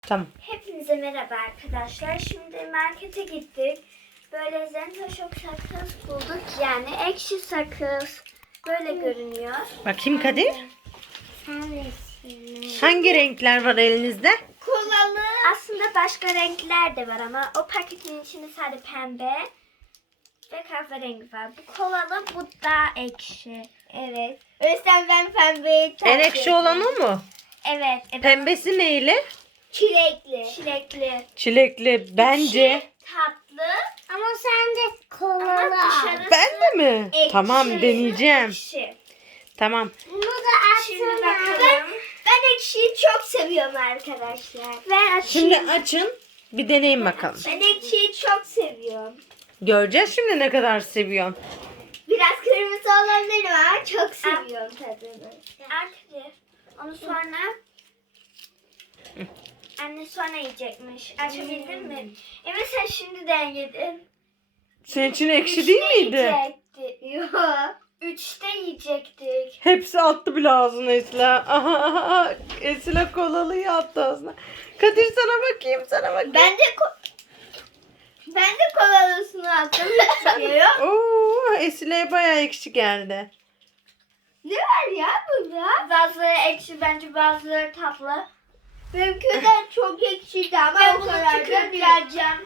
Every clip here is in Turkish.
Tamam. Hepinize merhaba arkadaşlar. Şimdi markete gittik. Böyle Zentoşok sakız bulduk. Yani ekşi sakız. Böyle görünüyor. Bakayım Kadir. Sen Hangi renkler var elinizde? Kolalı. Aslında başka renkler de var ama o paketin içinde sadece pembe ve kahverengi var. Bu kolalı, bu da ekşi. Evet. O yüzden ben pembeyi En ekşi olan o mu? Evet. Evet. Pembesi neyle? Çilekli. Çilekli. Çilekli. Bence. İçi tatlı. Ama sen de kolalı. Ben de mi? Ekşi. Tamam, deneyeceğim. Ekşi. Tamam. Bunu da şimdi bakalım. Ben ekşiyi çok seviyorum arkadaşlar. Ben açayım. Şimdi açın. Bir deneyin bakalım. Ben ekşiyi çok seviyorum. Göreceğiz şimdi ne kadar seviyorsun. Biraz kırmızı olabilir ama çok seviyorum tadını. Arkadaşlar onu sonra anne sonra yiyecekmiş. Açabildin mi? Evet sen şimdiden yedin. Senin için ekşi değil miydi? Yok. 3'te yiyecektik. Hepsi attı bile ağzına Esla. Aha, aha. Esla kolalıyı attı ağzına. Kadir sana bakayım, sana bakayım. Ben de kolalısını attım. Oo, Esla'ya bayağı ekşi geldi. Ne var ya burada? Bazıları ekşi bence, bazıları tatlı. Benimki de çok ekşiydi ama ben o kadar da birazcık.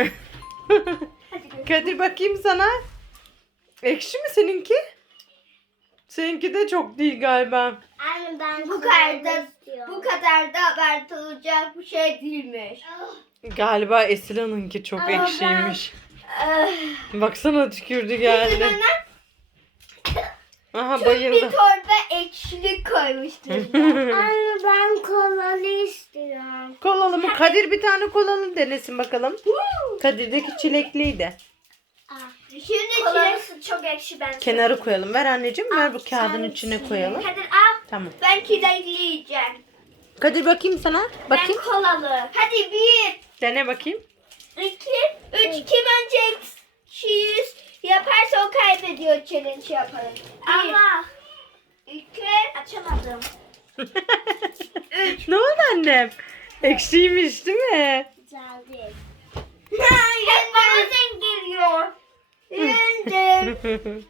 Kadir bakayım sana. Ekşi mi seninki? Seninki de çok değil galiba. Anne ben bu kadar da abartılacak bir şey değilmiş. Galiba Esla'nınki çok ekşiymiş. Baksana tükürdü geldi. Aha Bir bayıldı. torba ekşilik koymuştum. Anne ben kolalı istiyorum. Kolalı mı? Kadir bir tane kolalı denesin bakalım. Kadir'deki çilekliydi. Şimdi kolalısı çok ekşi ben. Kenarı koyalım. Ver anneciğim, ver bu kağıdın Sen içine koyalım. Kadir al. Tamam. Ben çilekli yiyeceğim. Kadir bakayım sana. Bakayım. Ben kolalı. Hadi 1, Dene bakayım. 2, 3. Kim önce cheese yaparsa o kaybediyor, challenge yapalım. Allah. 2. Açamadım. Ne oldu annem? Ekşiymiş değil mi? Güzel değil. Hep bana denk geliyor. Yendim.